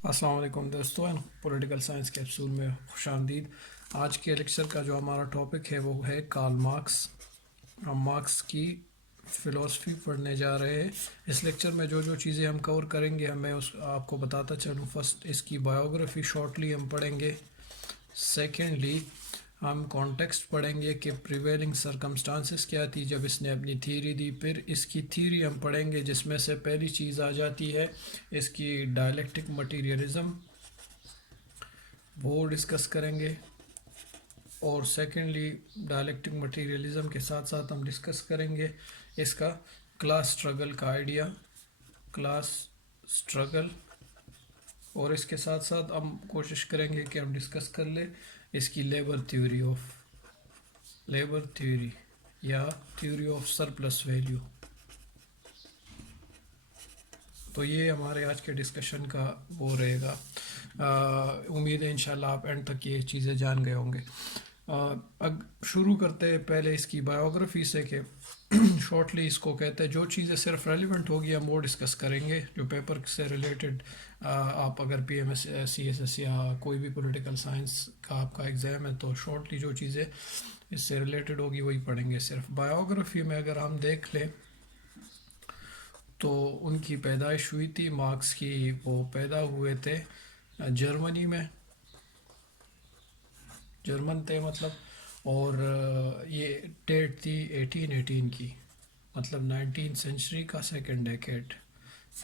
السلام علیکم دوستو، پولیٹیکل سائنس کیپسول میں خوش آمدید۔ آج کے لیکچر کا جو ہمارا ٹاپک ہے وہ ہے کارل مارکس۔ ہم مارکس کی فلسفی پڑھنے جا رہے ہیں۔ اس لیکچر میں جو چیزیں ہم کور کریں گے میں آپ کو بتاتا چلوں۔ فرسٹ، اس کی بایوگرافی شارٹلی ہم پڑھیں گے۔ سیکنڈلی، ہم کانٹیکسٹ پڑھیں گے کہ پریویلنگ سرکمسٹانسز کیا تھی جب اس نے اپنی تھیری دی۔ پھر اس کی تھیری ہم پڑھیں گے جس میں سے پہلی چیز آ جاتی ہے اس کی ڈائلیکٹک مٹیریلزم، وہ ڈسکس کریں گے۔ اور سیکنڈلی ڈائلیکٹک مٹیریلزم کے ساتھ ساتھ ہم ڈسکس کریں گے اس کا کلاس سٹرگل کا آئیڈیا، کلاس سٹرگل۔ اور اس کے ساتھ ساتھ ہم کوشش کریں گے کہ ہم ڈسکس کر لیں اس کی لیبر تھیوری یا تھیوری آف سرپلس ویلیو۔ تو یہ ہمارے آج کے ڈسکشن کا وہ رہے گا۔ امید ہے انشاءاللہ آپ اینڈ تک یہ چیزیں جان گئے ہوں گے۔ شروع کرتے ہیں پہلے اس کی بایوگرافی سے کہ شارٹلی اس کو کہتے ہیں جو چیزیں صرف ریلیونٹ ہوگی ہم وہ ڈسکس کریں گے جو پیپر سے ریلیٹڈ۔ آپ اگر P M S C S S یا کوئی بھی پولیٹیکل سائنس کا آپ کا ایگزام ہے تو شارٹلی جو چیزیں اس سے ریلیٹڈ ہوگی وہی پڑھیں گے۔ صرف بایوگرافی میں اگر ہم دیکھ لیں تو ان کی پیدائش ہوئی تھی مارکس کی، وہ پیدا ہوئے تھے جرمنی میں، جرمن تھے مطلب۔ اور یہ ڈیٹ تھی 1818 کی، مطلب 19 سینچری کا سیکنڈ ڈیکیڈ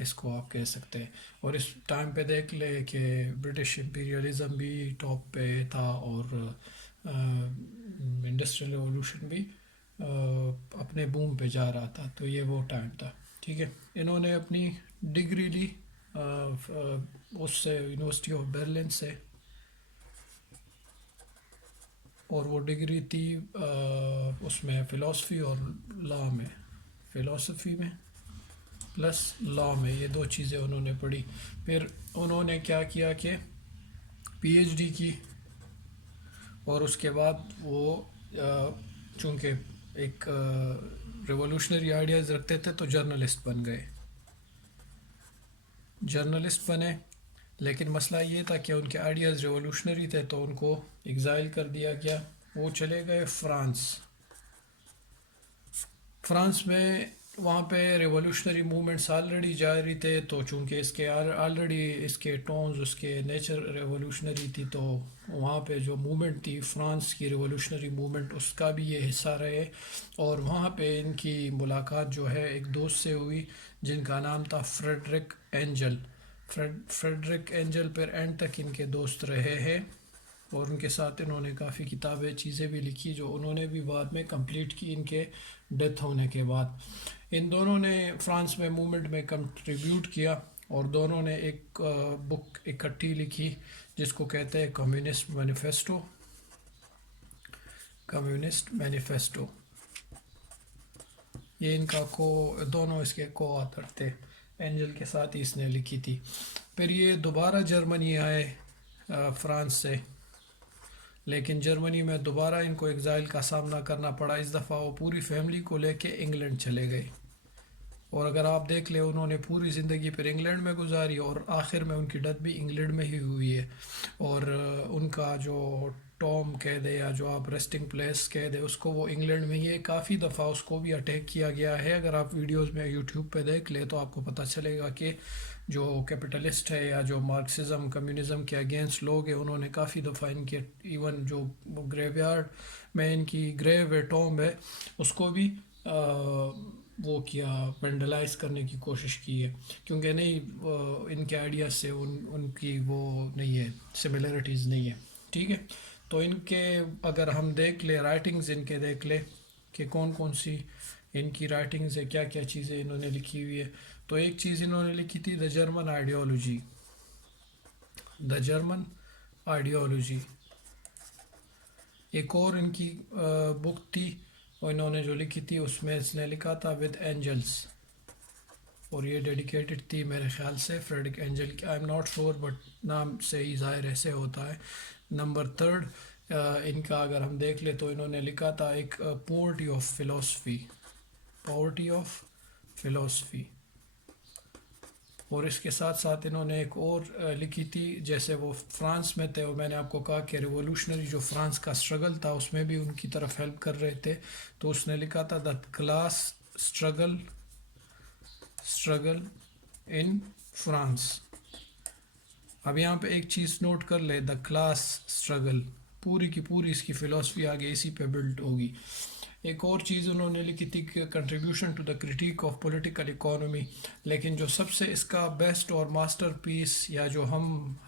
اس کو آپ کہہ سکتے ہیں۔ اور اس ٹائم پہ دیکھ لے کہ برٹش امپیریلزم بھی ٹاپ پہ تھا اور انڈسٹریل ریولوشن بھی اپنے بوم پہ جا رہا تھا، تو یہ وہ ٹائم تھا، ٹھیک ہے۔ انہوں نے اپنی ڈگری لی اس سے یونیورسٹی آف برلن سے، اور وہ ڈگری تھی اس میں فلسفی اور لا میں، فلسفی میں پلس لا میں، یہ دو چیزیں انہوں نے پڑھی۔ پھر انہوں نے کیا کیا کہ پی ایچ ڈی کی، اور اس کے بعد وہ چونکہ ایک ریولوشنری آئیڈیاز رکھتے تھے تو جرنلسٹ بنے۔ لیکن مسئلہ یہ تھا کہ ان کے آئیڈیاز ریولوشنری تھے تو ان کو ایگزائل کر دیا گیا، وہ چلے گئے فرانس میں۔ وہاں پہ ریولوشنری موومنٹس آلریڈی جاری تھے، تو چونکہ اس کے آلریڈی اس کے ٹونز، اس کے نیچر ریولوشنری تھی، تو وہاں پہ جو موومنٹ تھی فرانس کی ریولوشنری موومنٹ، اس کا بھی یہ حصہ رہے۔ اور وہاں پہ ان کی ملاقات جو ہے ایک دوست سے ہوئی جن کا نام تھا فریڈرک اینجل۔ پھر اینڈ تک ان کے دوست رہے ہیں، اور ان کے ساتھ انہوں نے کافی کتابیں چیزیں بھی لکھی جو انہوں نے بھی بعد میں کمپلیٹ کی ان کے ڈیتھ ہونے کے بعد۔ ان دونوں نے فرانس میں موومنٹ میں کنٹریبیوٹ کیا، اور دونوں نے ایک بک اکٹھی لکھی جس کو کہتے ہیں کمیونسٹ مینیفیسٹو۔ یہ ان کا دونوں اس کے کو آتھر تھے، اینجل کے ساتھ ہی اس نے لکھی تھی۔ پھر یہ دوبارہ جرمنی آئے فرانس سے، لیکن جرمنی میں دوبارہ ان کو ایگزائل کا سامنا کرنا پڑا۔ اس دفعہ وہ پوری فیملی کو لے کے انگلینڈ چلے گئے، اور اگر آپ دیکھ لیں انہوں نے پوری زندگی پھر انگلینڈ میں گزاری، اور آخر میں ان کی ڈیتھ بھی انگلینڈ میں ہی ہوئی ہے۔ اور ان کا جو ٹوم کہہ دے یا جو آپ ریسٹنگ پلیس کہہ دے، اس کو وہ انگلینڈ میں ہی ہے۔ کافی دفعہ اس کو بھی اٹیک کیا گیا ہے، اگر آپ ویڈیوز میں یوٹیوب پہ دیکھ لیں تو آپ کو پتہ چلے گا کہ جو کیپٹلسٹ ہے یا جو مارکسزم کمیونزم کے اگینسٹ لوگ ہیں، انہوں نے کافی دفعہ ان کے ایون جو گریو یارڈ میں ان کی گریو ہے، ٹوم ہے، اس کو بھی وہ کیا، وینڈلائز کرنے کی کوشش کی ہے، کیونکہ نہیں ان کے آئیڈیاز سے ان کی وہ نہیں ہے، سملرٹیز نہیں ہے، ٹھیک ہے۔ تو ان کے اگر ہم دیکھ لیں رائٹنگز ان کے دیکھ لیں کہ کون سی ان کی رائٹنگز ہے، کیا کیا چیزیں انہوں نے لکھی ہوئی ہے، تو ایک چیز انہوں نے لکھی تھی دا جرمن آئیڈیالوجی۔ ایک اور ان کی بک تھی اور انہوں نے جو لکھی تھی اس میں اس نے لکھا تھا ود اینجلس، اور یہ ڈیڈیکیٹڈ تھی میرے خیال سے فریڈرک اینجل کی، I am not sure but نام سے ہی ظاہر ایسے ہوتا ہے۔ نمبر 3 ان کا اگر ہم دیکھ لیں تو انہوں نے لکھا تھا ایک پاورٹی آف فلسفی۔ اور اس کے ساتھ ساتھ انہوں نے ایک اور لکھی تھی، جیسے وہ فرانس میں تھے اور میں نے آپ کو کہا کہ ریولوشنری جو فرانس کا اسٹرگل تھا اس میں بھی ان کی طرف ہیلپ کر رہے تھے، تو اس نے لکھا تھا the class struggle in France. اب یہاں پہ ایک چیز نوٹ کر لے، دا کلاس اسٹرگل، پوری کی پوری اس کی فلاسفی آگے اسی پہ بلڈ ہوگی۔ ایک اور چیز انہوں نے لکھی تھی کہ contribution to the critique of political economy, لیکن جو سب سے اس کا بیسٹ اور ماسٹر پیس یا جو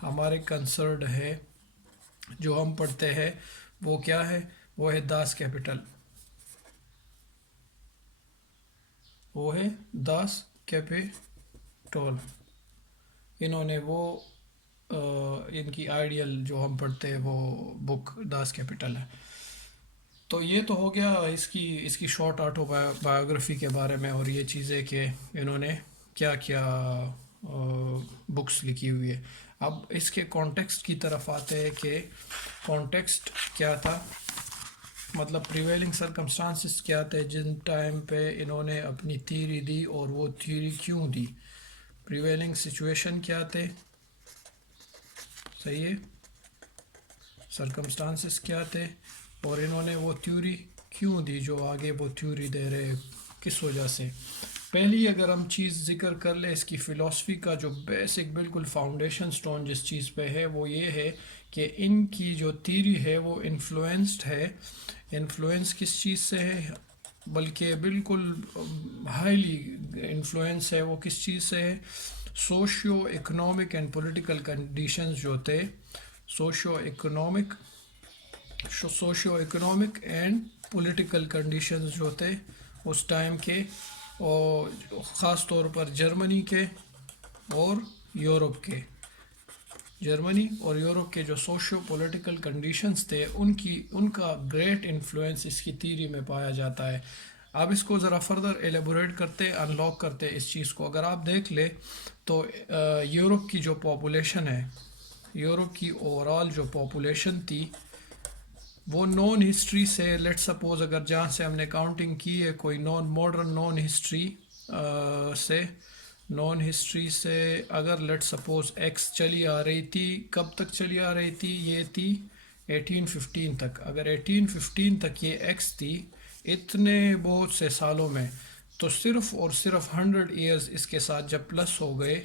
ہمارے کنسرنڈ ہے، جو ہم پڑھتے ہیں، وہ کیا ہے؟ وہ ہے داس کیپٹل، وہ ہے داس کیپٹل۔ انہوں نے وہ ان کی آئیڈیل جو ہم پڑھتے ہیں وہ بک داس کیپٹل ہے۔ تو یہ تو ہو گیا اس کی شارٹ آٹو بایوگرافی کے بارے میں، اور یہ چیزیں کہ انہوں نے کیا کیا بکس لکھی ہوئی ہے۔ اب اس کے کانٹیکسٹ کی طرف آتے ہیں کہ کانٹیکسٹ کیا تھا، مطلب پریویلنگ سرکمسٹانسز کیا تھے جن ٹائم پہ انہوں نے اپنی تھیوری دی، اور وہ تھیوری کیوں دی، پریویلنگ سچویشن کیا تھے، صحیح ہے، سرکمسٹانسز کیا تھے، اور انہوں نے وہ تھیوری کیوں دی جو آگے وہ تھیوری دے رہے، کس وجہ سے۔ پہلی اگر ہم چیز ذکر کر لیں اس کی فلاسفی کا، جو بیسک بالکل فاؤنڈیشن سٹون جس چیز پہ ہے وہ یہ ہے کہ ان کی جو تھیوری ہے وہ انفلوئنسڈ ہے۔ انفلوئنس کس چیز سے ہے؟ بلکہ بالکل ہائیلی انفلوئنس ہے وہ کس چیز سے ہے؟ Socio economic and political conditions جو تھے، socio economic and political conditions جو تھے اس ٹائم کے، اور خاص طور پر جرمنی کے اور یورپ کے، جرمنی اور یورپ کے جو سوشیو پولیٹیکل کنڈیشنز تھے ان کا گریٹ انفلوئنس اس کی تھیوری میں پایا جاتا ہے۔ اب اس کو ذرا فردر ایلیبوریٹ کرتے، ان لاک کرتے اس چیز کو، اگر آپ دیکھ لیں تو یورپ کی جو پاپولیشن ہے، یورپ کی اوورال جو پاپولیشن تھی، وہ نون ہسٹری سے، لیٹ سپوز اگر جہاں سے ہم نے کاؤنٹنگ کی ہے کوئی ماڈرن نون ہسٹری سے اگر لیٹ سپوز ایکس چلی آ رہی تھی، کب تک چلی آ رہی تھی؟ یہ تھی 1815 تک۔ اگر 1815 تک یہ ایکس تھی، اتنے بہت سے سالوں میں، تو صرف اور صرف 100 ایئرز اس کے ساتھ جب پلس ہو گئے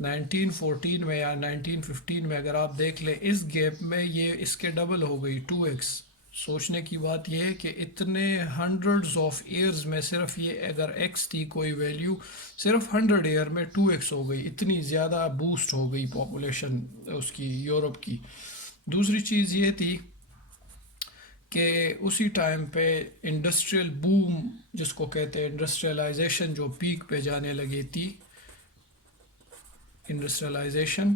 1914 میں یا 1915 میں، اگر آپ دیکھ لیں اس گیپ میں یہ اس کے ڈبل ہو گئی 2x۔ سوچنے کی بات یہ ہے کہ اتنے ہنڈریڈز آف ایئرز میں صرف یہ اگر ایکس تھی کوئی ویلیو، صرف 100 ایئر میں 2x ہو گئی، اتنی زیادہ بوسٹ ہو گئی پاپولیشن اس کی، یورپ کی۔ دوسری چیز یہ تھی کہ اسی ٹائم پہ انڈسٹریل بوم جس کو کہتے ہیں، انڈسٹریلائزیشن جو پیک پہ جانے لگی تھی، انڈسٹریلائزیشن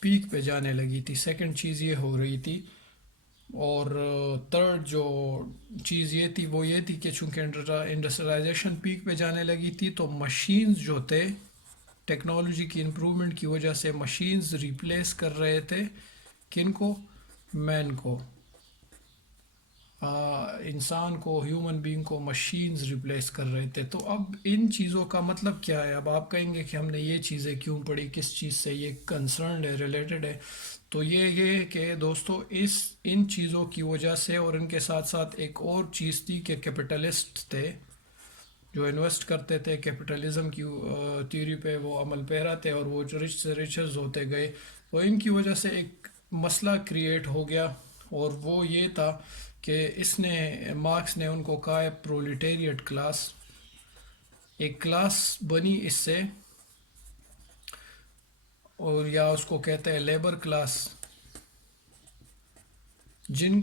پیک پہ جانے لگی تھی، سیکنڈ چیز یہ ہو رہی تھی۔ اور تھرڈ جو چیز یہ تھی وہ یہ تھی کہ چونکہ انڈسٹریلائزیشن پیک پہ جانے لگی تھی تو مشینز جو تھے، ٹیکنالوجی کی امپرومنٹ کی وجہ سے مشینز ریپلیس کر رہے تھے کن کو؟ مین کو، انسان کو، ہیومن بینگ کو مشینز ریپلیس کر رہے تھے۔ تو اب ان چیزوں کا مطلب کیا ہے؟ اب آپ کہیں گے کہ ہم نے یہ چیزیں کیوں پڑھی، کس چیز سے یہ کنسرنڈ ہے، ریلیٹڈ ہے؟ تو یہ کہ دوستو ان چیزوں کی وجہ سے، اور ان کے ساتھ ساتھ ایک اور چیز تھی کہ کیپٹلسٹ تھے جو انویسٹ کرتے تھے، کیپٹلزم کی تھیوری پہ وہ عمل پیرا تھے، اور وہ رچ سے ریچرز ہوتے گئے، تو ان کی وجہ سے ایک مسئلہ کریٹ ہو گیا، اور وہ یہ تھا کہ مارکس نے ان کو کہا ہے پرولیٹیریٹ کلاس، ایک کلاس بنی اس سے، اور یا اس کو کہتے ہیں لیبر کلاس، جن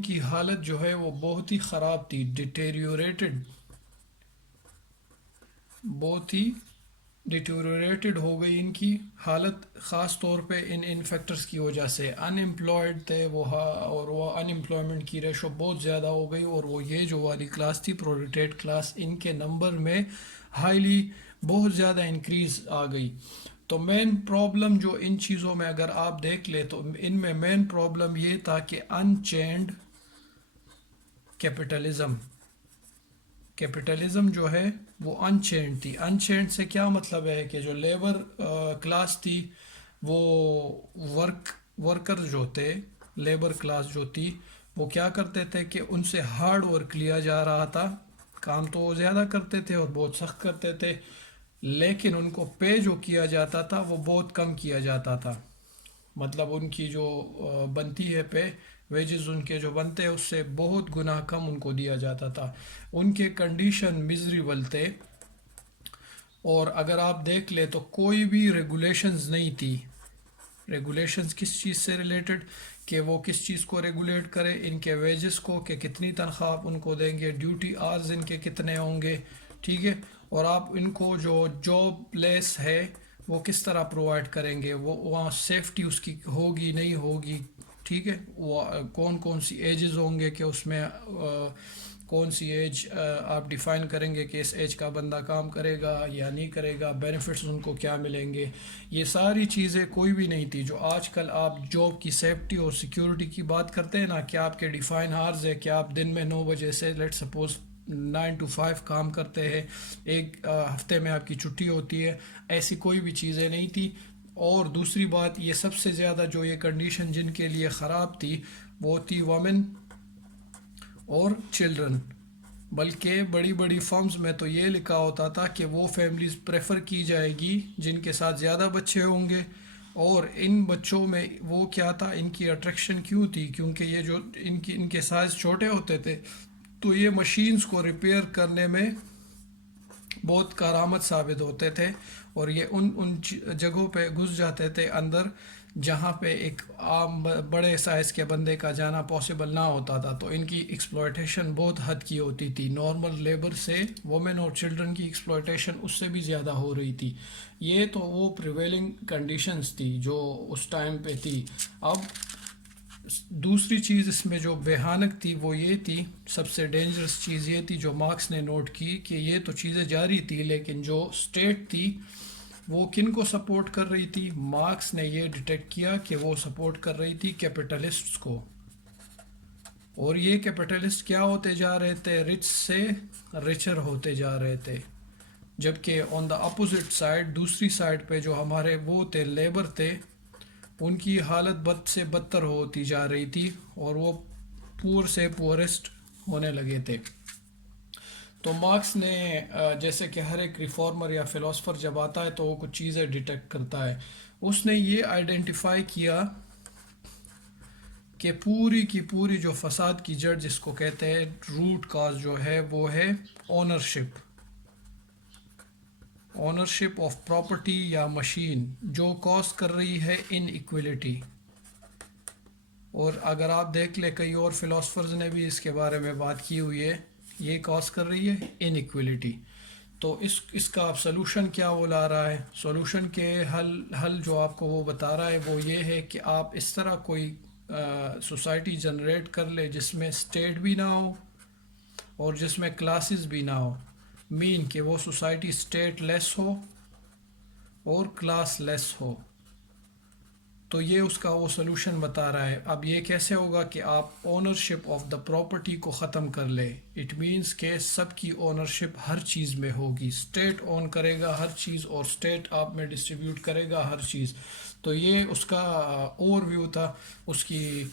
کی حالت جو ہے وہ بہت ہی خراب تھی، ڈیٹیریوریٹڈ، بہت ہی ڈیٹیریوریٹڈ ہو گئی ان کی حالت، خاص طور پہ ان فیکٹرز کی وجہ سے۔ ان امپلائڈ تھے وہ، اور وہ ان امپلائمنٹ کی ریشو بہت زیادہ ہو گئی، اور وہ یہ جو والی کلاس تھی پرولیٹیٹ کلاس، ان کے نمبر میں ہائیلی بہت زیادہ انکریز آ گئی۔ تو مین پرابلم جو ان چیزوں میں اگر آپ دیکھ لیں تو ان میں مین پرابلم یہ تھا کہ ان چینڈ کیپٹلزم جو ہے وہ انچینڈ تھی. انچینڈ سے کیا مطلب ہے کہ جو لیبر کلاس تھی وہ ورکر جو تھے، لیبر کلاس جو تھی وہ کیا کرتے تھے کہ ان سے ہارڈ ورک لیا جا رہا تھا. کام تو وہ زیادہ کرتے تھے اور بہت سخت کرتے تھے، لیکن ان کو پے جو کیا جاتا تھا وہ بہت کم کیا جاتا تھا. مطلب ان کی جو بنتی ہے پے، ویجز ان کے جو بنتے ہیں اس سے بہت گنا کم ان کو دیا جاتا تھا. ان کے کنڈیشن مزریبل تھے. اور اگر آپ دیکھ لیں تو کوئی بھی ریگولیشنز نہیں تھی. ریگولیشنز کس چیز سے ریلیٹڈ، کہ وہ کس چیز کو ریگولیٹ کرے، ان کے ویجز کو، کہ کتنی تنخواہ آپ ان کو دیں گے، ڈیوٹی آرز ان کے کتنے ہوں گے. ٹھیک ہے. اور آپ ان کو جو جاب پلیس ہے وہ کس طرح پرووائڈ کریں گے، وہ وہاں سیفٹی اس کی ہوگی نہیں ہوگی. ٹھیک ہے. وہ کون کون سی ایجز ہوں گے کہ اس میں کون سی ایج آپ ڈیفائن کریں گے کہ اس ایج کا بندہ کام کرے گا یا نہیں کرے گا، بینیفٹس ان کو کیا ملیں گے. یہ ساری چیزیں کوئی بھی نہیں تھی. جو آج کل آپ جاب کی سیفٹی اور سیکیورٹی کی بات کرتے ہیں نا، کہ آپ کے ڈیفائن ہارز ہے کہ آپ دن میں 9 بجے سے لیٹ سپوز 9 to 5 کام کرتے ہیں، ایک ہفتے میں آپ کی چھٹی ہوتی ہے، ایسی کوئی بھی چیزیں نہیں تھی. اور دوسری بات، یہ سب سے زیادہ جو یہ کنڈیشن جن کے لیے خراب تھی وہ تھی وومن اور چلڈرن. بلکہ بڑی بڑی فرمز میں تو یہ لکھا ہوتا تھا کہ وہ فیملیز پریفر کی جائے گی جن کے ساتھ زیادہ بچے ہوں گے. اور ان بچوں میں وہ کیا تھا، ان کی اٹریکشن کیوں تھی، کیونکہ یہ جو ان کے سائز چھوٹے ہوتے تھے تو یہ مشینز کو ریپیئر کرنے میں بہت کارآمد ثابت ہوتے تھے. اور یہ ان جگہوں پہ گھس جاتے تھے اندر جہاں پہ ایک عام بڑے سائز کے بندے کا جانا پاسبل نہ ہوتا تھا. تو ان کی ایکسپلوئٹیشن بہت حد کی ہوتی تھی. نارمل لیبر سے وومن اور چلڈرن کی ایکسپلوئٹیشن اس سے بھی زیادہ ہو رہی تھی. یہ تو وہ پریویلنگ کنڈیشنز تھی جو اس ٹائم پہ تھی. اب دوسری چیز اس میں جو بھیانک تھی وہ یہ تھی، سب سے ڈینجرس چیز یہ تھی جو مارکس نے نوٹ کی، کہ یہ تو چیزیں جاری تھی لیکن جو اسٹیٹ تھی وہ کن کو سپورٹ کر رہی تھی. مارکس نے یہ ڈیٹیکٹ کیا کہ وہ سپورٹ کر رہی تھی کیپٹلسٹس کو. اور یہ کیپٹلسٹ کیا ہوتے جا رہے تھے، رچ سے ریچر ہوتے جا رہے تھے. جبکہ آن دا اپوزٹ سائڈ، دوسری سائڈ پہ جو ہمارے وہ تھے لیبر تھے، ان کی حالت بد سے بدتر ہوتی جا رہی تھی اور وہ پور سے پورسٹ ہونے لگے تھے. تو مارکس نے جیسے کہ ہر ایک ریفارمر یا فلاسفر جب آتا ہے تو وہ کچھ چیزیں ڈیٹیکٹ کرتا ہے. اس نے یہ آئیڈینٹیفائی کیا کہ پوری کی پوری جو فساد کی جڑ جس کو کہتے ہیں، روٹ کاز جو ہے وہ ہے اونرشپ. اونرشپ آف پراپرٹی یا مشین، جو کاز کر رہی ہے ان ایکویلٹی. اور اگر آپ دیکھ لیں کئی اور فلاسفرز نے بھی اس کے بارے میں بات کی ہوئی ہے، یہ کاز کر رہی ہے ان ایکویلٹی. تو اس کا آپ سلوشن کیا وہ لا رہا ہے، سلوشن کے حل جو آپ کو وہ بتا رہا ہے وہ یہ ہے کہ آپ اس طرح کوئی سوسائٹی جنریٹ کر لے جس میں اسٹیٹ بھی نہ ہو اور جس میں کلاسز بھی نہ ہو. مین کہ وہ سوسائٹی اسٹیٹ لیس ہو اور کلاس لیس ہو. تو یہ اس کا وہ سلوشن بتا رہا ہے. اب یہ کیسے ہوگا کہ آپ اونرشپ آف دا پراپرٹی کو ختم کر لے. اٹ مینس کہ سب کی اونرشپ ہر چیز میں ہوگی، اسٹیٹ اون کرے گا ہر چیز اور اسٹیٹ آپ میں ڈسٹریبیوٹ کرے گا ہر چیز. تو یہ اس کا اوور ویو تھا اس کی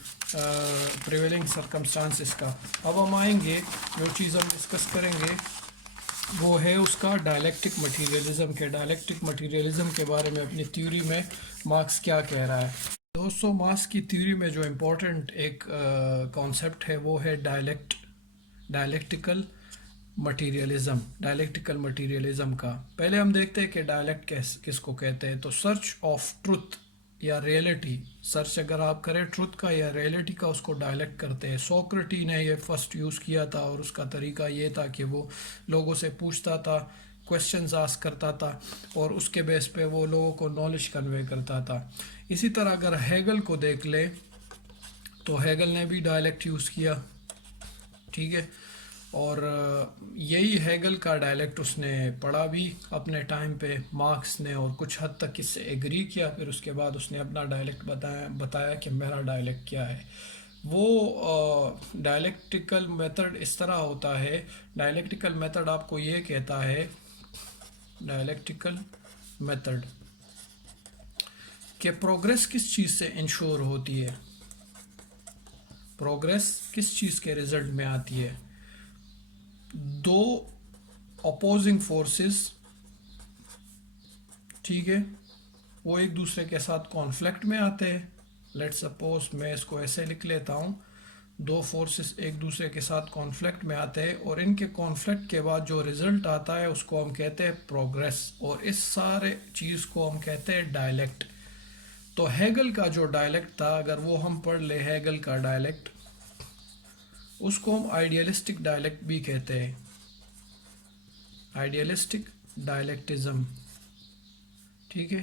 پریویلنگ سرکمسٹانسز کا. اب ہم آئیں گے، جو چیز ہم ڈسکس کریں گے وہ ہے اس کا ڈائلیکٹک مٹیریلزم کے. ڈائلیکٹک مٹیریلزم کے بارے میں اپنی تھیوری میں مارکس کیا کہہ رہا ہے. دوستوں، مارکس کی تھیوری میں جو امپورٹنٹ ایک کانسیپٹ ہے وہ ہے ڈائلیکٹیکل مٹیریلزم. ڈائلیکٹیکل مٹیریلزم کا پہلے ہم دیکھتے ہیں کہ ڈائلیکٹ کس کو کہتے ہیں. تو سرچ آف ٹروتھ یا ریئلٹی، سرچ اگر آپ کریں ٹروتھ کا یا ریئلٹی کا، اس کو ڈائلیکٹ کرتے ہیں. سوکریٹی نے یہ فرسٹ یوز کیا تھا اور اس کا طریقہ یہ تھا کہ وہ لوگوں سے پوچھتا تھا، کویسچنز آسک کرتا تھا اور اس کے بیس پہ وہ لوگوں کو نالج کنوے کرتا تھا. اسی طرح اگر ہیگل کو دیکھ لے تو ہیگل نے بھی ڈائلیکٹ یوز کیا. ٹھیک ہے. اور یہی ہیگل کا ڈائلیکٹ اس نے پڑھا بھی اپنے ٹائم پہ. مارکس نے اور کچھ حد تک اس سے ایگری کیا، پھر اس کے بعد اس نے اپنا ڈائلیکٹ بتایا کہ میرا ڈائلیکٹ کیا ہے. وہ ڈائلیکٹیکل میتھڈ اس طرح ہوتا ہے. ڈائلیکٹیکل میتھڈ آپ کو یہ کہتا ہے، ڈائلیکٹیکل میتھڈ، کہ پروگریس کس چیز سے انشور ہوتی ہے، پروگریس کس چیز کے رزلٹ میں آتی ہے. دو اپوزنگ فورسز، ٹھیک ہے، وہ ایک دوسرے کے ساتھ کانفلکٹ میں آتے ہیں. لیٹ سپوز میں اس کو ایسے لکھ لیتا ہوں، دو فورسز ایک دوسرے کے ساتھ کانفلکٹ میں آتے ہیں، اور ان کے کانفلکٹ کے بعد جو رزلٹ آتا ہے اس کو ہم کہتے ہیں پروگریس، اور اس سارے چیز کو ہم کہتے ہیں ڈائلیکٹ. تو ہیگل کا جو ڈائلیکٹ تھا، اگر وہ ہم پڑھ لیں ہیگل کا ڈائلیکٹ، اس کو ہم آئیڈیلسٹک ڈائلیکٹ بھی کہتے ہیں، آئیڈیلسٹک ڈائلیکٹزم. ٹھیک ہے،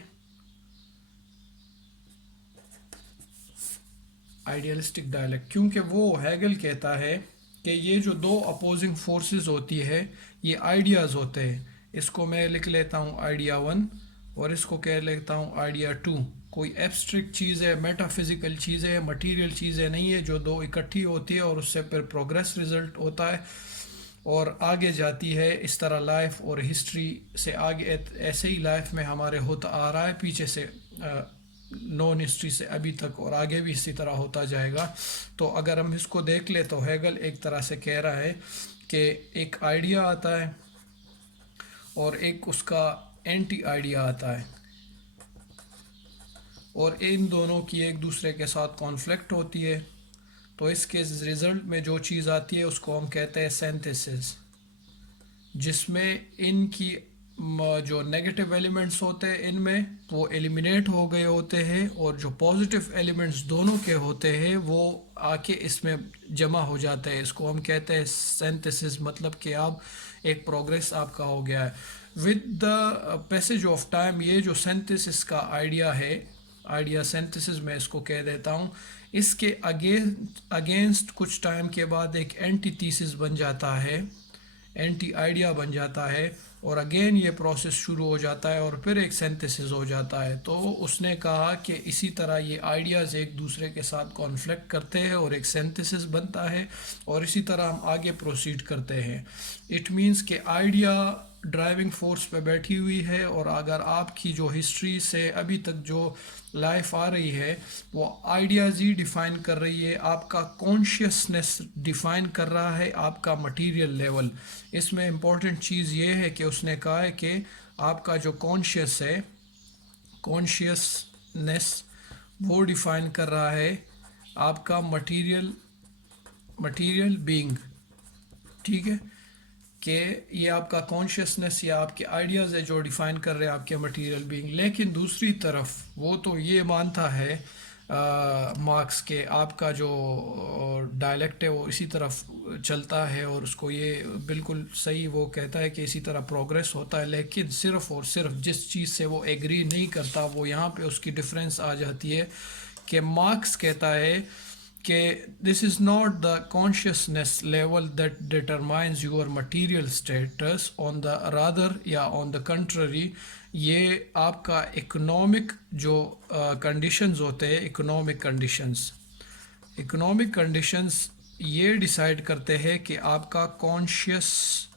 آئیڈیلسٹک ڈائلیکٹ، کیونکہ وہ ہیگل کہتا ہے کہ یہ جو دو اپوزنگ فورسز ہوتی ہے یہ آئیڈیاز ہوتے ہیں. اس کو میں لکھ لیتا ہوں آئیڈیا 1 اور اس کو کہہ لیتا ہوں آئیڈیا 2. کوئی ایبسٹریکٹ چیز ہے، میٹا فزیکل چیز ہے، مٹیریل چیزیں نہیں ہے، جو دو اکٹھی ہوتی ہے اور اس سے پھر پروگریس رزلٹ ہوتا ہے اور آگے جاتی ہے. اس طرح لائف اور ہسٹری سے آگے ایسے ہی لائف میں ہمارے ہوتا آ رہا ہے، پیچھے سے نون ہسٹری سے ابھی تک، اور آگے بھی اسی طرح ہوتا جائے گا. تو اگر ہم اس کو دیکھ لیں تو ہیگل ایک طرح سے کہہ رہا ہے کہ ایک آئیڈیا آتا ہے اور ایک اس کا اینٹی آئیڈیا آتا ہے، اور ان دونوں کی ایک دوسرے کے ساتھ کانفلکٹ ہوتی ہے. تو اس کے رزلٹ میں جو چیز آتی ہے اس کو ہم کہتے ہیں سینتھسس، جس میں ان کی جو نیگیٹو ایلیمنٹس ہوتے ہیں ان میں وہ ایلیمینیٹ ہو گئے ہوتے ہیں، اور جو پازیٹیو ایلیمنٹس دونوں کے ہوتے ہیں وہ آ کے اس میں جمع ہو جاتے ہیں. اس کو ہم کہتے ہیں سینتھسس، مطلب کہ اب ایک پروگریس آپ کا ہو گیا ہے. With the passage of time یہ جو سینتھسس کا آئیڈیا ہے، آئیڈیا سینتھسس میں اس کو کہہ دیتا ہوں، اس کے اگینسٹ کچھ ٹائم کے بعد ایک اینٹی تھیسس بن جاتا ہے، اینٹی آئیڈیا بن جاتا ہے، اور اگین یہ پروسیس شروع ہو جاتا ہے اور پھر ایک سینتھسس ہو جاتا ہے. تو اس نے کہا کہ اسی طرح یہ آئیڈیاز ایک دوسرے کے ساتھ کانفلکٹ کرتے ہیں اور ایک سینتھسس بنتا ہے، اور اسی طرح ہم آگے پروسیڈ کرتے ہیں. اٹ مینس کہ آئیڈیا ڈرائیونگ فورس پہ بیٹھی ہوئی ہے، اور اگر آپ کی جو ہسٹری سے ابھی تک جو لائف آ رہی ہے وہ آئیڈیاز ہی ڈیفائن کر رہی ہے. آپ کا کانشیسنس ڈیفائن کر رہا ہے آپ کا مٹیریل لیول. اس میں امپورٹنٹ چیز یہ ہے کہ اس نے کہا ہے کہ آپ کا جو کانشیس ہے، کانشیسنس، وہ ڈیفائن کر رہا ہے آپ کا مٹیریل بینگ. ٹھیک ہے، کہ یہ آپ کا کانشیسنس یا آپ کے آئیڈیاز ہے جو ڈیفائن کر رہے ہیں آپ کے مٹیریل بینگ. لیکن دوسری طرف وہ تو یہ مانتا ہے مارکس کہ آپ کا جو ڈائلیکٹ ہے وہ اسی طرف چلتا ہے، اور اس کو یہ بالکل صحیح وہ کہتا ہے کہ اسی طرح پروگریس ہوتا ہے. لیکن صرف اور صرف جس چیز سے وہ ایگری نہیں کرتا، وہ یہاں پہ اس کی ڈفرینس آ جاتی ہے کہ مارکس کہتا ہے کہ this is not the consciousness level that determines your material status on the rather یا آن دا کنٹرری، یہ آپ کا اکنامک جو کنڈیشنز ہوتے ہیں، اکنامک کنڈیشنز یہ ڈیسائیڈ کرتے ہیں کہ آپ کا کانشیسنیس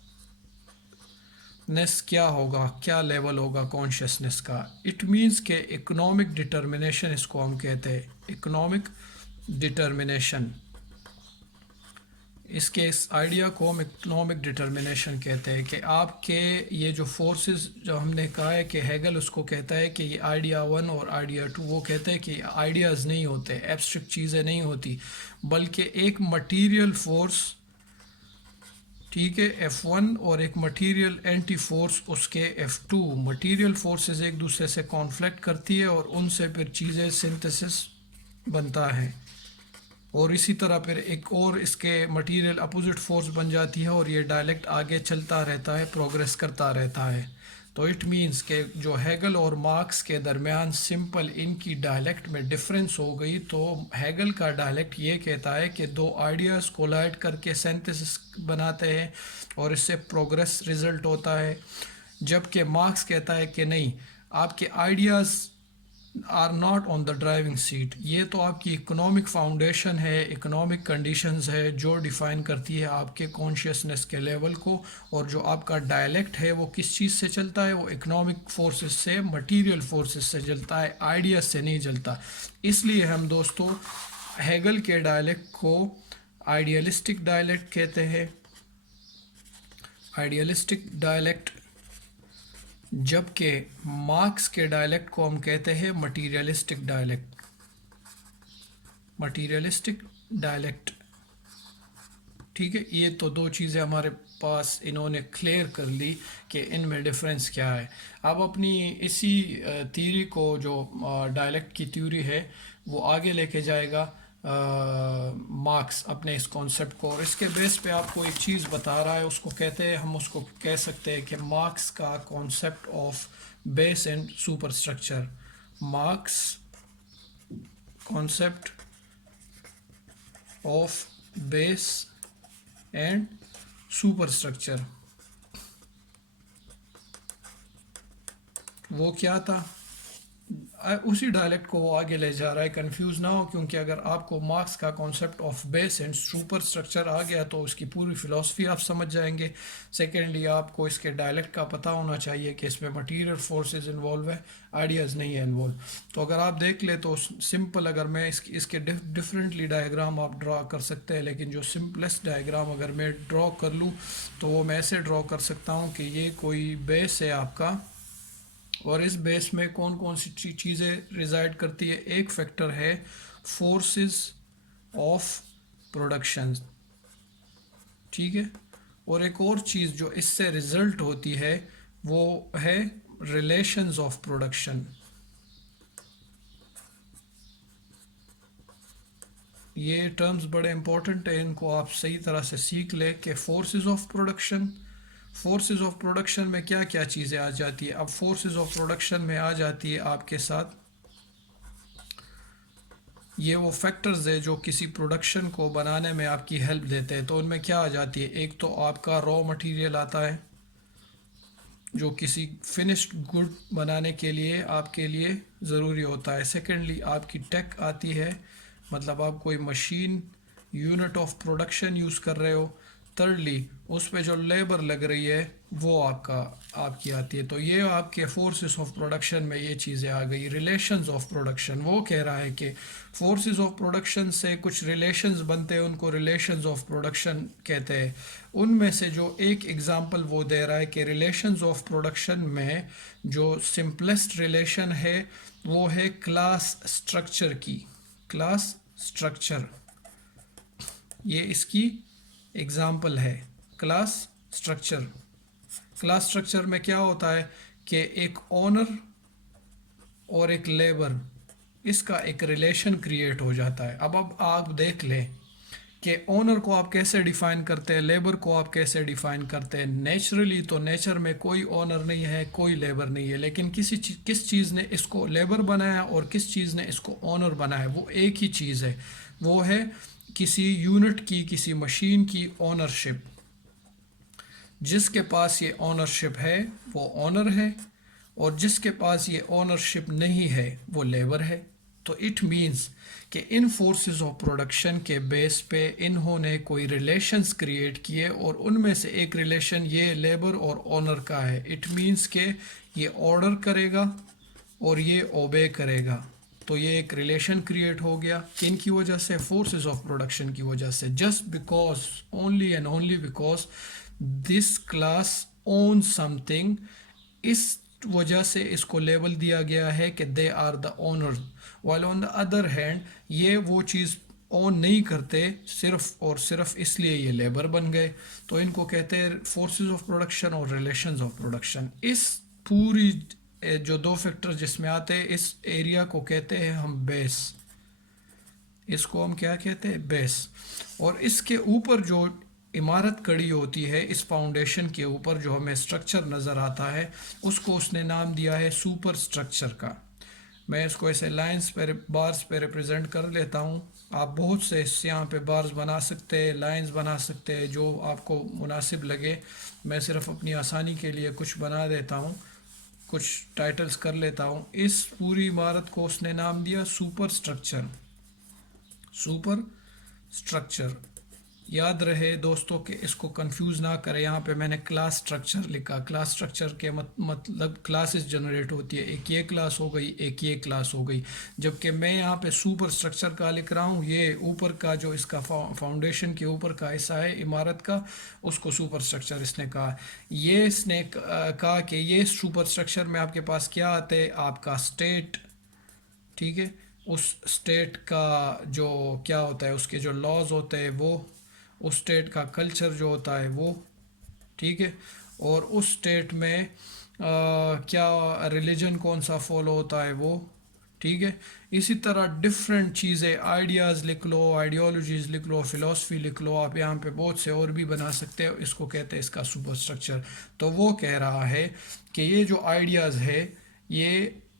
کیا ہوگا، کیا لیول ہوگا کانشیسنیس کا. اٹ مینس کہ اکنامک ڈٹرمنیشن اس کو ہم کہتے ہیں، اکنامک ڈٹرمنیشن. اس کے اس آئیڈیا کو ہم اکنامک ڈٹرمنیشن کہتے ہیں کہ آپ کے یہ جو فورسز جو ہم نے کہا ہے کہ ہیگل اس کو کہتا ہے کہ یہ آئیڈیا 1 اور آئیڈیا 2، وہ کہتے ہیں کہ آئیڈیاز نہیں ہوتے، ایبسٹریکٹ چیزیں نہیں ہوتی، بلکہ ایک مٹیریل فورس، ٹھیک ہے، F1، اور ایک مٹیریل اینٹی فورس اس کے F2. مٹیریل فورسز ایک دوسرے سے کانفلکٹ کرتی ہے اور ان سے پھر چیزیں سنتھسس بنتا ہے، اور اسی طرح پھر ایک اور اس کے مٹیریل اپوزٹ فورس بن جاتی ہے، اور یہ ڈائلیکٹ آگے چلتا رہتا ہے، پروگریس کرتا رہتا ہے. تو اٹ مینس کہ جو ہیگل اور مارکس کے درمیان سمپل ان کی ڈائلیکٹ میں ڈفرینس ہو گئی. تو ہیگل کا ڈائلیکٹ یہ کہتا ہے کہ دو آئیڈیاز کولائڈ کر کے سینتھسس بناتے ہیں اور اس سے پروگریس رزلٹ ہوتا ہے، جبکہ مارکس کہتا ہے کہ نہیں، آپ کے ideas are not on the driving seat. یہ تو آپ کی اکنامک فاؤنڈیشن ہے، اکنامک کنڈیشنز ہے جو ڈیفائن کرتی ہے آپ کے کانشیسنس کے لیول کو. اور جو آپ کا ڈائلیکٹ ہے وہ کس چیز سے چلتا ہے؟ وہ اکنامک فورسز سے، مٹیریل فورسز سے چلتا ہے، آئیڈیاز سے نہیں چلتا. اس لیے ہم دوستو ہیگل کے ڈائلیکٹ کو آئیڈیلسٹک ڈائلیکٹ کہتے ہیں. Idealistic dialect. جبکہ مارکس کے ڈائلیکٹ کو ہم کہتے ہیں مٹیریلسٹک ڈائلیکٹ. Materialistic dialect. ٹھیک ہے، یہ تو دو چیزیں ہمارے پاس انہوں نے کلیئر کر لی کہ ان میں ڈفرینس کیا ہے. اب اپنی اسی تھیوری کو، جو ڈائلیکٹ کی تھیوری ہے، وہ آگے لے کے جائے گا مارکس اپنے اس کانسیپٹ کو. اور اس کے بیس پہ آپ کو ایک چیز بتا رہا ہے، اس کو کہتے ہیں، ہم اس کو کہہ سکتے ہیں کہ مارکس کا concept of base and super structure. Marks concept of base and super structure. وہ کیا تھا؟ اسی ڈائلیکٹ کو وہ آگے لے جا رہا ہے. کنفیوز نہ ہو، کیونکہ اگر آپ کو مارکس کا concept of base and superstructure آ گیا تو اس کی پوری فلاسفی آپ سمجھ جائیں گے. سیکنڈلی آپ کو اس کے ڈائلیکٹ کا پتہ ہونا چاہیے کہ اس میں مٹیریل فورسز انوالو ہے، آئیڈیاز نہیں ہے انوالو. تو اگر آپ دیکھ لیں تو سمپل، اگر میں اس کے ڈفرینٹلی ڈائیگرام آپ ڈرا کر سکتے ہیں، لیکن جو سمپلسٹ ڈائیگرام اگر میں ڈرا کر لوں تو وہ میں ایسے ڈرا کر سکتا ہوں کہ یہ کوئی بیس ہے آپ کا، اور اس بیس میں کون کون سی چیزیں ریزائڈ کرتی ہے. ایک فیکٹر ہے فورسز آف پروڈکشن، ٹھیک ہے، اور ایک اور چیز جو اس سے ریزلٹ ہوتی ہے وہ ہے ریلیشنز آف پروڈکشن. یہ ٹرمز بڑے امپورٹنٹ ہیں، ان کو آپ صحیح طرح سے سیکھ لیں کہ forces of production. Forces of production میں کیا کیا چیزیں آ جاتی ہے؟ اب فورسز آف پروڈکشن میں آ جاتی ہے آپ کے ساتھ یہ وہ فیکٹرز ہے جو کسی پروڈکشن کو بنانے میں آپ کی ہیلپ دیتے ہیں. تو ان میں کیا آ جاتی ہے؟ ایک تو آپ کا را مٹیریل آتا ہے جو کسی فنشڈ گڈ بنانے کے لیے آپ کے لیے ضروری ہوتا ہے. سیکنڈلی آپ کی ٹیک آتی ہے، مطلب آپ کوئی machine unit of production use کر رہے ہو. تھرڈلی اس پہ جو لیبر لگ رہی ہے وہ آپ کی آتی ہے. تو یہ آپ کے فورسز آف پروڈکشن میں یہ چیزیں آ گئی. ریلیشنز آف پروڈکشن، وہ کہہ رہا ہے کہ فورسز آف پروڈکشن سے کچھ ریلیشنز بنتے ہیں، ان کو ریلیشنز آف پروڈکشن کہتے ہیں. ان میں سے جو ایک ایگزامپل وہ دے رہا ہے کہ ریلیشنز آف پروڈکشن میں جو سمپلسٹ ریلیشن ہے وہ ہے کلاس اسٹرکچر کی. کلاس اسٹرکچر، یہ اس کی ایگزامپل ہے. Class structure. کلاس اسٹرکچر میں کیا ہوتا ہے کہ ایک اونر اور ایک لیبر، اس کا ایک ریلیشن کریٹ ہو جاتا ہے. اب آپ دیکھ لیں کہ اونر کو آپ کیسے ڈیفائن کرتے ہیں، لیبر کو آپ کیسے ڈیفائن کرتے ہیں. نیچرلی تو نیچر میں کوئی اونر نہیں ہے، کوئی لیبر نہیں ہے، لیکن کس چیز نے اس کو لیبر بنایا اور کس چیز نے اس کو اونر بنایا؟ وہ ایک ہی چیز ہے، وہ ہے کسی یونٹ کی، کسی مشین کی اونرشپ. جس کے پاس یہ اونرشپ ہے وہ اونر ہے، اور جس کے پاس یہ اونرشپ نہیں ہے وہ لیبر ہے. تو اٹ مینس کہ ان فورسز آف پروڈکشن کے بیس پہ انہوں نے کوئی ریلیشنز کریٹ کیے، اور ان میں سے ایک ریلیشن یہ لیبر اور اونر کا ہے. اٹ مینس کہ یہ آرڈر کرے گا اور یہ اوبے کرے گا. تو یہ ایک ریلیشن کریٹ ہو گیا. کن کی وجہ سے؟ فورسز آف پروڈکشن کی وجہ سے. Just because, only and only because this class own something, اس وجہ سے اس کو لیبل دیا گیا ہے کہ they are the owner. while on the other hand یہ وہ چیز اون نہیں کرتے، صرف اور صرف اس لیے یہ لیبر بن گئے. تو ان کو کہتے ہیں فورسز آف پروڈکشن اور ریلیشنز آف پروڈکشن. اس پوری جو دو فیکٹر جس میں آتے ہیں، اس ایریا کو کہتے ہیں ہم بیس. اس کو ہم کیا کہتے ہیں؟ بیس. اور اس کے اوپر جو عمارت کڑی ہوتی ہے، اس فاؤنڈیشن کے اوپر جو ہمیں اسٹرکچر نظر آتا ہے، اس کو اس نے نام دیا ہے سپر اسٹرکچر کا. میں اس کو ایسے لائنز پہ، بارز پہ ریپرزینٹ کر لیتا ہوں. آپ بہت سے یہاں پہ بارز بنا سکتے ہیں، لائنز بنا سکتے ہیں، جو آپ کو مناسب لگے. میں صرف اپنی آسانی کے لیے کچھ بنا دیتا ہوں. کچھ ٹائٹلز کر لیتا ہوں. اس پوری عمارت کو اس نے نام دیا سپر اسٹرکچر. سپر اسٹرکچر یاد رہے دوستوں کہ اس کو کنفیوز نہ کرے. یہاں پہ میں نے کلاس اسٹرکچر لکھا. کلاس اسٹرکچر کے مطلب کلاسز جنریٹ ہوتی ہے. ایک یہ کلاس ہو گئی, ایک یہ کلاس ہو گئی. جبکہ میں یہاں پہ سپر اسٹرکچر کا لکھ رہا ہوں. یہ اوپر کا جو اس کا فاؤنڈیشن کے اوپر کا حصہ ہے عمارت کا, اس کو سپر اسٹرکچر اس نے کہا. یہ اس نے کہا کہ یہ سپر اسٹرکچر میں آپ کے پاس کیا آتے ہے, آپ کا اسٹیٹ. ٹھیک ہے, اس اسٹیٹ کا جو کیا ہوتا ہے, اس کے جو لاز ہوتے ہیں وہ, اس اسٹیٹ کا کلچر جو ہوتا ہے وہ. ٹھیک ہے, اور اس اسٹیٹ میں کیا ریلیجن کون سا فالو ہوتا ہے وہ. ٹھیک ہے, اسی طرح ڈفرینٹ چیزیں, آئیڈیاز لکھ لو, آئیڈیالوجیز لکھ لو, فلاسفی لکھ لو. آپ یہاں پہ بہت سے اور بھی بنا سکتے ہو. اس کو کہتے ہیں اس کا سپر اسٹرکچر. تو وہ کہہ رہا ہے کہ یہ جو آئیڈیاز ہے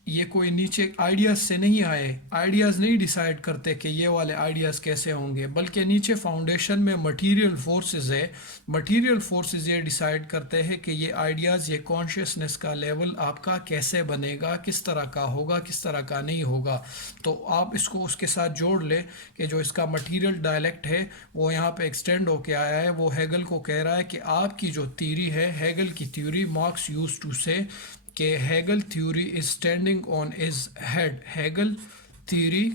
یہ کوئی نیچے آئیڈیاز سے نہیں آئے. آئیڈیاز نہیں ڈیسائیڈ کرتے کہ یہ والے آئیڈیاز کیسے ہوں گے, بلکہ نیچے فاؤنڈیشن میں مٹیریل فورسز ہے. مٹیریل فورسز یہ ڈیسائیڈ کرتے ہیں کہ یہ آئیڈیاز, یہ کانشیسنس کا لیول آپ کا کیسے بنے گا, کس طرح کا ہوگا, کس طرح کا نہیں ہوگا. تو آپ اس کو اس کے ساتھ جوڑ لیں کہ جو اس کا مٹیریل ڈائلیکٹ ہے وہ یہاں پہ ایکسٹینڈ ہو کے آیا ہے. وہ ہیگل کو کہہ رہا ہے کہ آپ کی جو تھیوری ہے, ہیگل کی تھیوری, مارکس یوز ٹو سے کہ Hegel theory is standing on his head. Hegel theory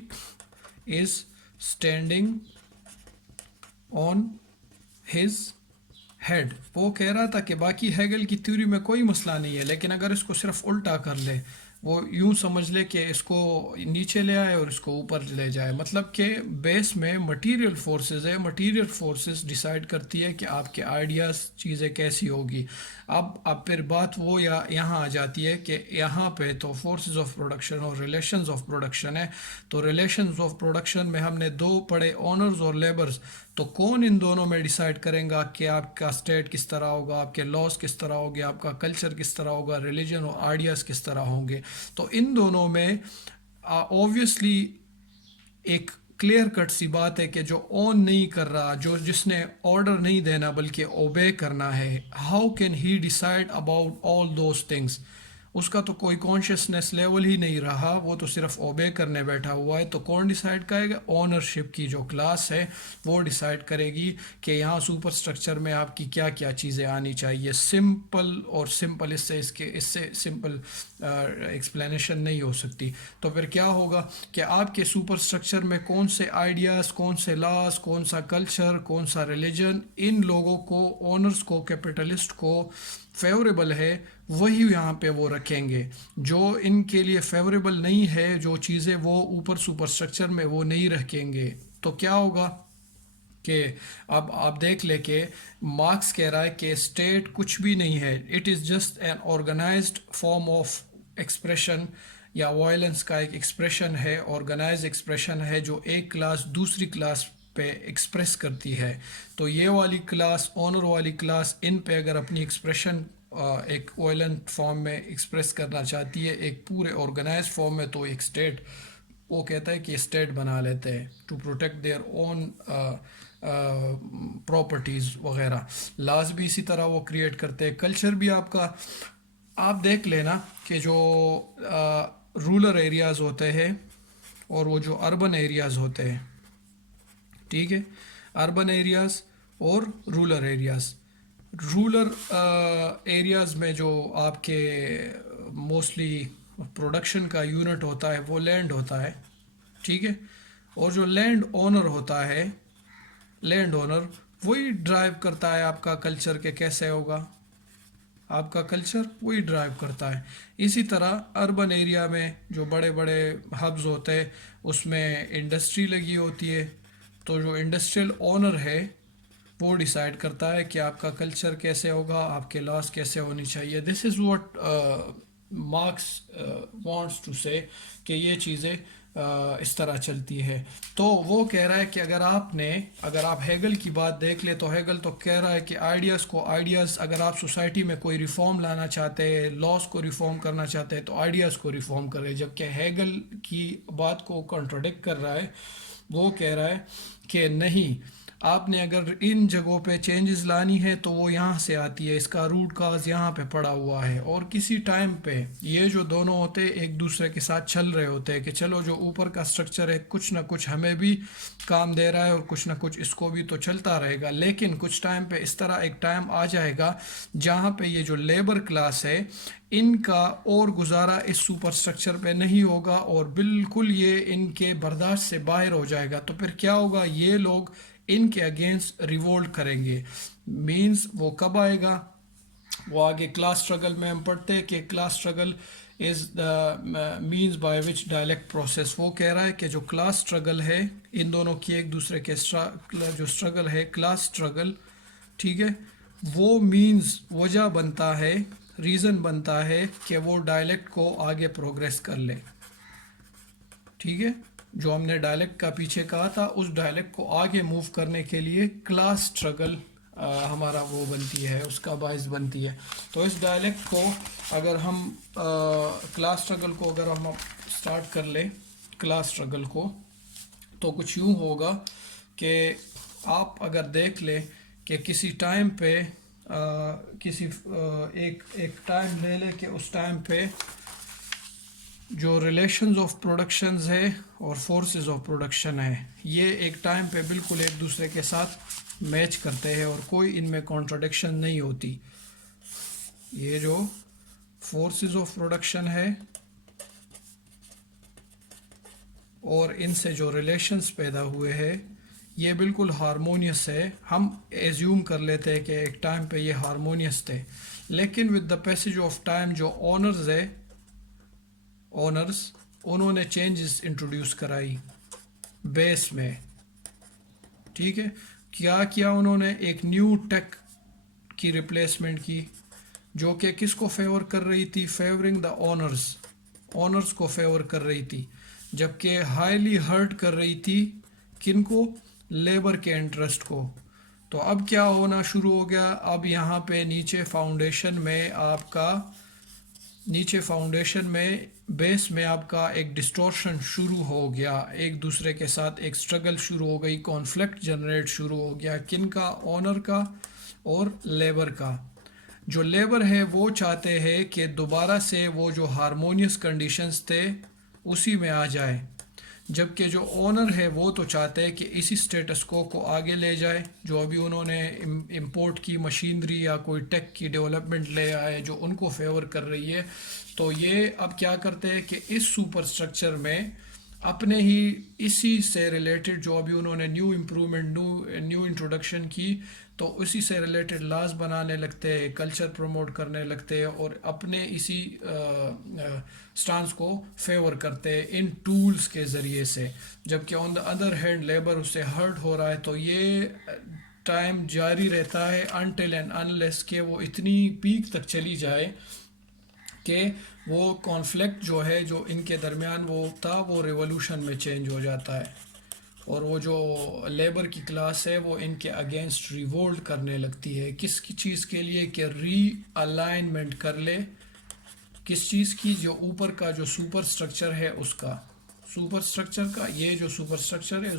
is standing on his head. وہ کہہ رہا تھا کہ باقی ہیگل کی تھیوری میں کوئی مسئلہ نہیں ہے, لیکن اگر اس کو صرف الٹا کر لے, وہ یوں سمجھ لے کہ اس کو نیچے لے آئے اور اس کو اوپر لے جائے, مطلب کہ بیس میں مٹیریل فورسز ہے. مٹیریل فورسز ڈیسائیڈ کرتی ہے کہ آپ کے آئیڈیاز چیزیں کیسی ہوگی. اب پھر بات وہ یہاں آ جاتی ہے کہ یہاں پہ تو فورسز آف پروڈکشن اور ریلیشنز آف پروڈکشن ہے. تو ریلیشنز آف پروڈکشن میں ہم نے دو پڑھے, اونرز اور لیبرز. تو کون ان دونوں میں ڈیسائیڈ کریں گا کہ آپ کا اسٹیٹ کس طرح ہوگا, آپ کے لاس کس طرح ہوگے, آپ کا کلچر کس طرح ہوگا, ریلیجن اور آئیڈیاز کس طرح ہوں گے. تو ان دونوں میں اوبویسلی ایک کلیئر کٹ سی بات ہے کہ جو اون نہیں کر رہا, جس نے آرڈر نہیں دینا بلکہ اوبے کرنا ہے, how can he decide about all those things. اس کا تو کوئی کانشیسنس لیول ہی نہیں رہا, وہ تو صرف اوبے کرنے بیٹھا ہوا ہے. تو کون ڈیسائیڈ کرے گا؟ اونرشپ کی جو کلاس ہے وہ ڈیسائیڈ کرے گی کہ یہاں سپر اسٹرکچر میں آپ کی کیا کیا چیزیں آنی چاہیے. سمپل اس سے سمپل ایکسپلینیشن نہیں ہو سکتی. تو پھر کیا ہوگا کہ آپ کے سپر اسٹرکچر میں کون سے آئیڈیاز, کون سے لاس, کون سا کلچر, کون سا ریلیجن, ان لوگوں کو, اونرز کو, کیپٹلسٹ کو فیوریبل ہے وہی یہاں پہ وہ رکھیں گے. جو ان کے لیے فیوریبل نہیں ہے, جو چیزیں وہ اوپر سپر اسٹرکچر میں وہ نہیں رکھیں گے. تو کیا ہوگا کہ اب آپ دیکھ لیں کہ مارکس کہہ رہا ہے کہ اسٹیٹ کچھ بھی نہیں ہے, it is just an organized form of expression, یا وائلنس کا ایک ایکسپریشن ہے, آرگنائز ایکسپریشن ہے جو ایک کلاس دوسری کلاس پہ ایکسپریس کرتی ہے. تو یہ والی کلاس, اونر والی کلاس, ان پہ اگر اپنی ایکسپریشن ایک وائلنٹ فارم میں ایکسپریس کرنا چاہتی ہے ایک پورے آرگنائز فارم میں, تو ایک اسٹیٹ وہ کہتا ہے کہ اسٹیٹ بنا لیتے ہیں to protect their own properties وغیرہ. لاز بھی اسی طرح وہ کریٹ کرتے ہیں. کلچر بھی آپ دیکھ لینا کہ جو رولر ایریاز ہوتے ہیں اور وہ جو اربن ایریاز ہوتے ہیں, ٹھیک ہے, اربن ایریاز اور رولر ایریاز. رولر ایریاز میں جو آپ کے موسٹلی پروڈکشن کا یونٹ ہوتا ہے وہ لینڈ ہوتا ہے, ٹھیک ہے, اور جو لینڈ اونر ہوتا ہے, لینڈ اونر وہی ڈرائیو کرتا ہے آپ کا کلچر کہ کیسے ہوگا. آپ کا کلچر وہی ڈرائیو کرتا ہے. اسی طرح اربن ایریا میں جو بڑے بڑے ہبز ہوتے ہیں اس میں انڈسٹری لگی ہوتی ہے, تو جو انڈسٹریل اونر ہے وہ ڈیسائیڈ کرتا ہے کہ آپ کا کلچر کیسے ہوگا, آپ کے لاس کیسے ہونی چاہیے. This is what Marx wants to سے کہ یہ چیزیں اس طرح چلتی ہے. تو وہ کہہ رہا ہے کہ اگر آپ ہیگل کی بات دیکھ لیں تو ہیگل تو کہہ رہا ہے کہ آئیڈیاز اگر آپ سوسائٹی میں کوئی ریفارم لانا چاہتے ہیں, لاس کو ریفارم کرنا چاہتے ہیں, تو آئیڈیاز کو ریفارم کرے. جبکہ ہیگل کی بات کو کنٹراڈکٹ کر رہا ہے, وہ کہہ رہا ہے کہ نہیں, آپ نے اگر ان جگہوں پہ چینجز لانی ہے تو وہ یہاں سے آتی ہے، اس کا روٹ کاز یہاں پہ پڑا ہوا ہے، اور کسی ٹائم پہ یہ جو دونوں ہوتے ایک دوسرے کے ساتھ چل رہے ہوتے ہیں کہ چلو جو اوپر کا سٹرکچر ہے کچھ نہ کچھ ہمیں بھی کام دے رہا ہے اور کچھ نہ کچھ اس کو بھی تو چلتا رہے گا، لیکن کچھ ٹائم پہ اس طرح ایک ٹائم آ جائے گا جہاں پہ یہ جو لیبر کلاس ہے ان کا اور گزارا اس سپر سٹرکچر پہ نہیں ہوگا اور بالکل یہ ان کے برداشت سے باہر ہو جائے گا، تو پھر کیا ہوگا، یہ لوگ ان کے اگینسٹ ریوولٹ کریں گے۔ مینز وہ کب آئے گا، وہ آگے کلاس اسٹرگل میں ہم پڑھتے ہیں کہ class struggle is the means by which dialectic process, وہ کہہ رہا ہے کہ جو کلاس اسٹرگل ہے ان دونوں کی ایک دوسرے کے جو اسٹرگل ہے کلاس اسٹرگل، ٹھیک ہے، وہ مینز وجہ بنتا ہے، ریزن بنتا ہے کہ وہ ڈائلیکٹ کو آگے پروگریس کر لے، ٹھیک ہے، جو ہم نے ڈائلیکٹ کا پیچھے کہا تھا اس ڈائلیکٹ کو آگے موو کرنے کے لیے کلاس اسٹرگل ہمارا وہ بنتی ہے، اس کا باعث بنتی ہے۔ تو اس ڈائلیکٹ کو اگر ہم کلاس اسٹرگل کو اگر ہم اسٹارٹ کر لیں کلاس اسٹرگل کو، تو کچھ یوں ہوگا کہ آپ اگر دیکھ لیں کہ کسی ٹائم پہ کسی ایک ٹائم لے لیں کہ اس ٹائم پہ جو ریلیشنز آف پروڈکشنز ہے اور فورسز آف پروڈکشن ہے یہ ایک ٹائم پہ بالکل ایک دوسرے کے ساتھ میچ کرتے ہیں اور کوئی ان میں کانٹراڈکشن نہیں ہوتی۔ یہ جو فورسز آف پروڈکشن ہے اور ان سے جو ریلیشنز پیدا ہوئے ہیں یہ بالکل ہارمونیس ہے، ہم ایزیوم کر لیتے ہیں کہ ایک ٹائم پہ یہ ہارمونیس تھے، لیکن with the passage of time جو اونرز ہے انہوں نے چینجز انٹروڈیوس کرائی بیس میں، ٹھیک ہے، کیا انہوں نے ایک نیو ٹیک کی ریپلیسمنٹ کی جو کہ کس کو فیور کر رہی تھی، فیورنگ دا اونرز کو فیور کر رہی تھی، جبکہ ہائیلی ہرٹ کر رہی تھی کن کو، لیبر کے انٹرسٹ کو۔ تو اب کیا ہونا شروع ہو گیا، اب یہاں پہ نیچے فاؤنڈیشن میں بیس میں آپ کا ایک ڈسٹورشن شروع ہو گیا، ایک دوسرے کے ساتھ ایک سٹرگل شروع ہو گئی، کانفلکٹ جنریٹ شروع ہو گیا، کن کا، اونر کا اور لیبر کا۔ جو لیبر ہے وہ چاہتے ہیں کہ دوبارہ سے وہ جو ہارمونیس کنڈیشنز تھے اسی میں آ جائے، جبکہ جو اونر ہے وہ تو چاہتے ہیں کہ اسی سٹیٹس کو آگے لے جائے، جو ابھی انہوں نے امپورٹ کی مشینری یا کوئی ٹیک کی ڈیولپمنٹ لے آئے جو ان کو فیور کر رہی ہے۔ تو یہ اب کیا کرتے ہیں کہ اس سپر سٹرکچر میں اپنے ہی اسی سے ریلیٹڈ جو ابھی انہوں نے نیو امپرومنٹ نیو انٹروڈکشن کی تو اسی سے ریلیٹڈ لاز بنانے لگتے ہیں، کلچر پروموٹ کرنے لگتے ہیں اور اپنے اسی سٹانس کو فیور کرتے ہیں ان ٹولز کے ذریعے سے، جبکہ آن دا ادر ہینڈ لیبر اس سے ہرٹ ہو رہا ہے۔ تو یہ ٹائم جاری رہتا ہے انٹل اینڈ انلیس کہ وہ اتنی پیک تک چلی جائے کہ وہ کانفلکٹ جو ہے جو ان کے درمیان وہ تھا وہ ریولوشن میں چینج ہو جاتا ہے، اور وہ جو لیبر کی کلاس ہے وہ ان کے اگینسٹ ریوولٹ کرنے لگتی ہے، کس کی چیز کے لیے، کہ ری الائنمنٹ کر لے، کس چیز کی، جو اوپر کا جو سپر سٹرکچر ہے اس کا، سپر سٹرکچر کا، یہ جو سپر سٹرکچر ہے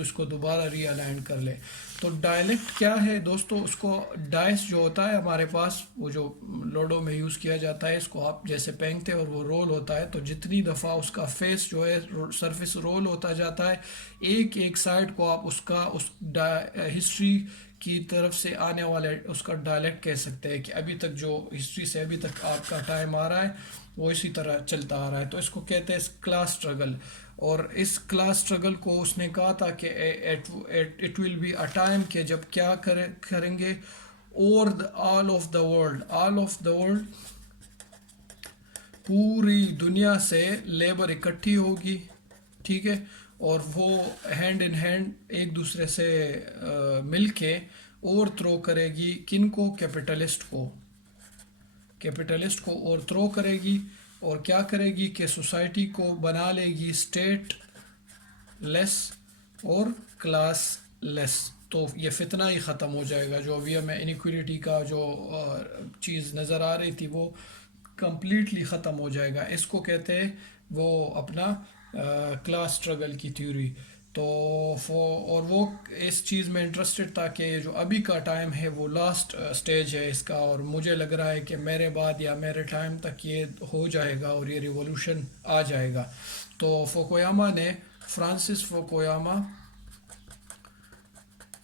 اس کو دوبارہ ری الائن کر لے۔ تو ڈائلیکٹ کیا ہے دوستو، اس کو ڈائس جو ہوتا ہے ہمارے پاس وہ جو لوڈو میں یوز کیا جاتا ہے، اس کو آپ جیسے پھینکتے اور وہ رول ہوتا ہے، تو جتنی دفعہ اس کا فیس جو ہے سرفیس رول ہوتا جاتا ہے ایک سائڈ کو آپ اس کا ہسٹری کی طرف سے آنے والے اس کا ڈائلیکٹ کہہ سکتے ہیں کہ ابھی تک جو ہسٹری سے ابھی تک آپ کا ٹائم آ رہا ہے وہ اسی طرح چلتا آ رہا ہے، تو اس کو کہتے ہیں کلاس اسٹرگل۔ اور اس کلاس اسٹرگل کو اس نے کہا تھا کہ it will be a time کہ جب کیا کریں گے، آل آف دا ورلڈ پوری دنیا سے لیبر اکٹھی ہوگی، ٹھیک ہے، اور وہ ہینڈ ان ہینڈ ایک دوسرے سے مل کے اوور تھرو کرے گی کن کو، کیپٹلسٹ کو اوور تھرو کرے گی، اور کیا کرے گی کہ سوسائٹی کو بنا لے گی اسٹیٹ لیس اور کلاس لیس، تو یہ فتنہ ہی ختم ہو جائے گا، جو ابھی ہمیں انیکولیٹی کا جو چیز نظر آ رہی تھی وہ کمپلیٹلی ختم ہو جائے گا۔ اس کو کہتے ہیں وہ اپنا کلاس اسٹرگل کی تھیوری۔ تو اور وہ اس چیز میں انٹرسٹڈ تھا کہ جو ابھی کا ٹائم ہے وہ لاسٹ سٹیج ہے اس کا، اور مجھے لگ رہا ہے کہ میرے بعد یا میرے ٹائم تک یہ ہو جائے گا اور یہ ریولوشن آ جائے گا۔ تو فوکویاما نے، فرانسس فوکویاما،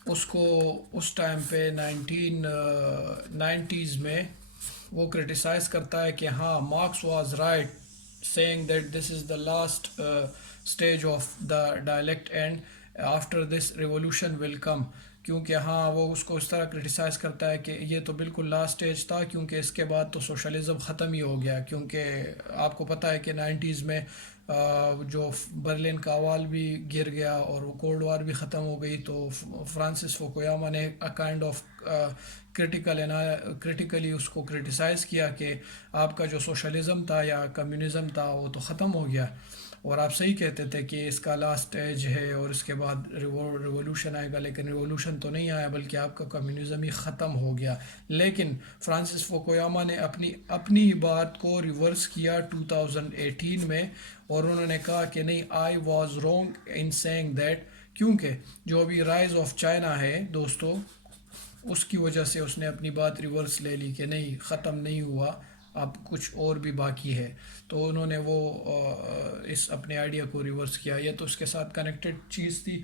اس کو اس ٹائم پہ 1990s میں وہ کرٹیسائز کرتا ہے کہ ہاں marks was right saying that this is the last stage of the dialect and after this revolution will come، کیونکہ ہاں وہ اس کو اس طرح کرٹیسائز کرتا ہے کہ یہ تو بالکل لاسٹ سٹیج تھا، کیونکہ اس کے بعد تو سوشلزم ختم ہی ہو گیا، کیونکہ آپ کو پتہ ہے کہ 90s میں جو برلن کا وال بھی گر گیا اور وہ کولڈ وار بھی ختم ہو گئی، تو فرانسس فوکویاما نے کائنڈ آف کریٹیکلی اس کو کرٹیسائز کیا کہ آپ کا جو سوشلزم تھا یا کمیونزم تھا وہ تو ختم ہو گیا، اور آپ صحیح کہتے تھے کہ اس کا لاسٹ ایج ہے اور اس کے بعد ریولوشن آئے گا، لیکن ریولوشن تو نہیں آیا بلکہ آپ کا کمیونزم ہی ختم ہو گیا۔ لیکن فرانسس فوکویاما نے اپنی بات کو ریورس کیا 2018 میں، اور انہوں نے کہا کہ نہیں، I was wrong in saying that, کیونکہ جو ابھی رائز آف چائنا ہے دوستو، اس کی وجہ سے اس نے اپنی بات ریورس لے لی کہ نہیں، ختم نہیں ہوا، اب کچھ اور بھی باقی ہے، تو انہوں نے وہ اس اپنے آئیڈیا کو ریورس کیا۔ یہ تو اس کے ساتھ کنیکٹڈ چیز تھی۔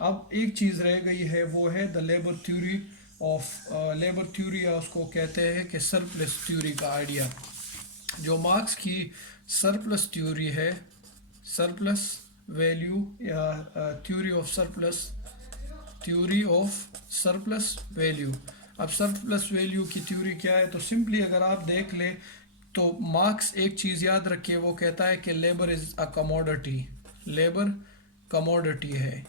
اب ایک چیز رہ گئی ہے، وہ ہے the labour theory of labour theory, یا اس کو کہتے ہیں کہ سرپلس تھیوری کا آئیڈیا، جو مارکس کی سرپلس تھیوری ہے، سرپلس ویلیو یا تھیوری آف سرپلس ویلیو۔ اب سرپلس ویلیو کی تھیوری کیا ہے؟ تو سمپلی اگر آپ دیکھ لیں تو مارکس ایک چیز یاد رکھے، وہ کہتا ہے کہ labour is a commodity, labour commodity ہے،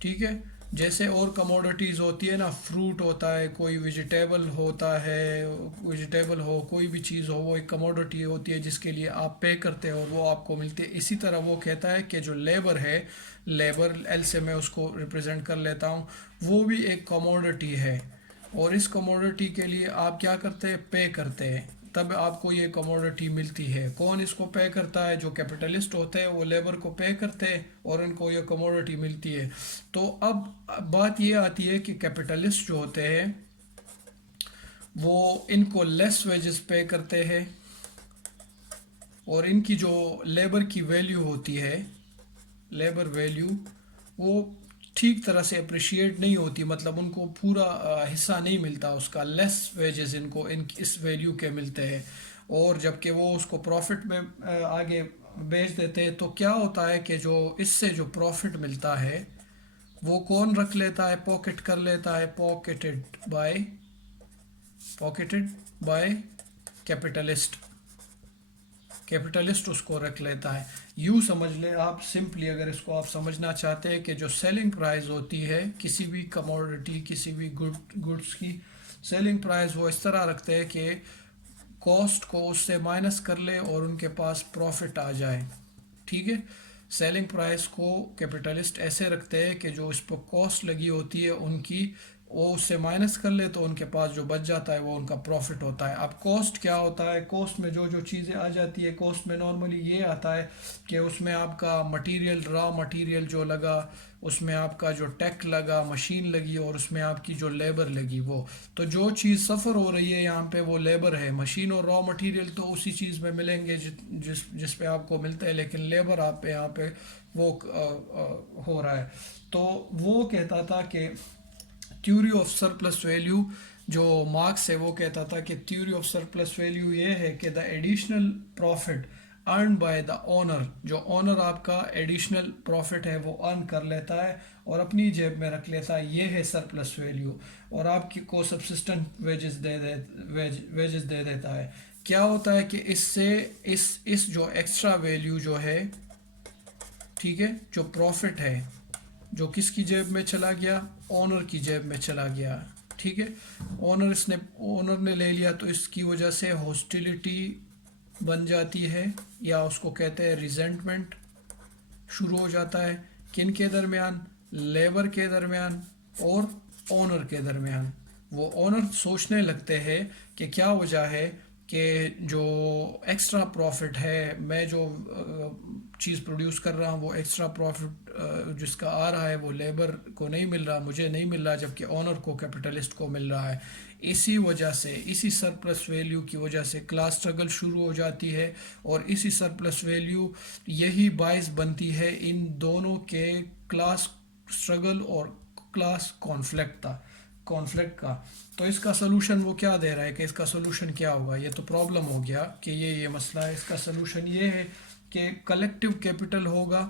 ٹھیک ہے؟ جیسے اور کموڈٹیز ہوتی ہے نا، فروٹ ہوتا ہے، کوئی ویجیٹیبل ہوتا ہے، ویجیٹیبل ہو، کوئی بھی چیز ہو، وہ ایک کموڈٹی ہوتی ہے جس کے لیے آپ پے کرتے ہو اور وہ آپ کو ملتی ہے۔ اسی طرح وہ کہتا ہے کہ جو لیبر ہے، لیبر ایل سے میں اس کو ریپرزینٹ کر لیتا ہوں، وہ بھی ایک کموڈٹی ہے، اور اس کموڈٹی کے لیے آپ کیا کرتے ہیں؟ پے کرتے ہیں، تب آپ کو یہ کموڈٹی ملتی ہے۔ کون اس کو پے کرتا ہے؟ جو کیپٹلسٹ ہوتے ہیں وہ لیبر کو پے کرتے ہیں اور ان کو یہ کموڈٹی ملتی ہے۔ تو اب بات یہ آتی ہے کہ کیپٹلسٹ جو ہوتے ہیں وہ ان کو لیس ویجز پے کرتے ہیں، اور ان کی جو لیبر کی ویلیو ہوتی ہے، لیبر ویلیو، وہ ٹھیک طرح سے اپریشیٹ نہیں ہوتی، مطلب ان کو پورا حصہ نہیں ملتا اس کا، لیس ویجز ان کو اس ویلیو کے ملتے ہیں، اور جب کہ وہ اس کو پروفٹ میں آگے بیچ دیتے ہیں، تو کیا ہوتا ہے کہ جو اس سے جو پروفٹ ملتا ہے وہ کون رکھ لیتا ہے؟ پاکٹ کر لیتا ہے، پاکٹڈ بائی کیپٹلسٹ، کیپٹلسٹ اس کو رکھ لیتا ہے۔ یوں سمجھ لیں آپ سمپلی، اگر اس کو آپ سمجھنا چاہتے ہیں، کہ جو سیلنگ پرائز ہوتی ہے کسی بھی کموڈٹی، کسی بھی گڈس کی سیلنگ پرائز، وہ اس طرح رکھتے ہیں کہ کاسٹ کو اس سے مائنس کر لے اور ان کے پاس پروفٹ آ جائے، ٹھیک ہے؟ سیلنگ پرائز کو کیپٹلسٹ ایسے رکھتے ہیں کہ جو اس پر کاسٹ لگی ہوتی ہے ان کی، وہ اس سے مائنس کر لے تو ان کے پاس جو بچ جاتا ہے وہ ان کا پروفٹ ہوتا ہے۔ اب کاسٹ کیا ہوتا ہے؟ کاسٹ میں جو چیزیں آ جاتی ہے، کاسٹ میں نارملی یہ آتا ہے کہ اس میں آپ کا مٹیریل، را مٹیریل جو لگا، اس میں آپ کا جو ٹیک لگا، مشین لگی، اور اس میں آپ کی جو لیبر لگی، وہ تو جو چیز سفر ہو رہی ہے یہاں پہ وہ لیبر ہے، مشین اور را مٹیریل تو اسی چیز میں ملیں گے جس پہ آپ کو ملتا ہے، لیکن لیبر آپ پہ یہاں پہ وہ ہو رہا ہے۔ تو وہ کہتا تھا کہ تھیوری آف سرپلس ویلیو، جو مارکس ہے وہ کہتا تھا کہ تھیوری آف سرپلس ویلیو یہ ہے کہ the additional profit earn by the owner, جو اونر آپ کا ایڈیشنل پروفٹ ہے وہ ارن کر لیتا ہے اور اپنی جیب میں رکھ لیتا ہے، یہ ہے سرپلس ویلیو، اور آپ کی کو سبسسٹنٹ ویجز دے دیتا ہے۔ کیا ہوتا ہے کہ اس سے اس جو ایکسٹرا ویلیو جو ہے، ٹھیک ہے، جو پروفٹ ہے، جو کس کی جیب میں چلا گیا؟ اونر کی جیب میں چلا گیا، ٹھیک ہے؟ اونر نے لے لیا، تو اس کی وجہ سے ہاسٹیلٹی بن جاتی ہے، یا اس کو کہتے ہیں ریزنٹمنٹ، شروع ہو جاتا ہے، کن کے درمیان؟ لیبر کے درمیان اور اونر کے درمیان۔ وہ اونر سوچنے لگتے ہیں کہ کیا وجہ ہے کہ جو ایکسٹرا پروفٹ ہے، میں جو چیز پروڈیوس کر رہا ہوں وہ ایکسٹرا پروفٹ جس کا آ رہا ہے وہ لیبر کو نہیں مل رہا، مجھے نہیں مل رہا، جبکہ اونر کو، کیپٹلسٹ کو مل رہا ہے. اسی وجہ سے، اسی سرپلس ویلیو کی وجہ سے کلاس سٹرگل شروع ہو جاتی ہے، اور اسی سرپلس ویلیو یہی باعث بنتی ہے ان دونوں کے کلاس سٹرگل اور کلاس کانفلکٹ کا. تو اس کا سلوشن وہ کیا دے رہا ہے کہ اس کا سلوشن کیا ہوگا؟ یہ تو پرابلم ہو گیا کہ یہ مسئلہ ہے. اس کا سلوشن یہ ہے کہ کلیکٹیو کیپٹل ہوگا،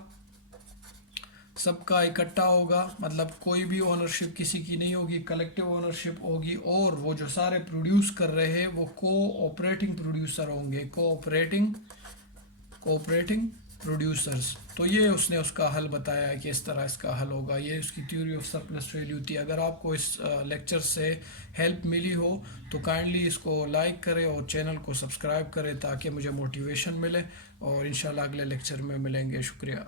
سب کا اکٹھا ہوگا، مطلب کوئی بھی اونرشپ کسی کی نہیں ہوگی، کلیکٹیو اونرشپ ہوگی، اور وہ جو سارے پروڈیوس کر رہے ہیں وہ کوآپریٹنگ پروڈیوسر ہوں گے، کوآپریٹنگ پروڈیوسرز. تو یہ اس نے اس کا حل بتایا ہے کہ اس طرح اس کا حل ہوگا. یہ اس کی تھیوری آف سرپلس ویلیو تھی. اگر آپ کو اس لیکچر سے ہیلپ ملی ہو تو کائنڈلی اس کو لائک کرے اور چینل کو سبسکرائب کرے تاکہ مجھے موٹیویشن ملے، اور انشاءاللہ اگلے لیکچر میں ملیں گے. شکریہ.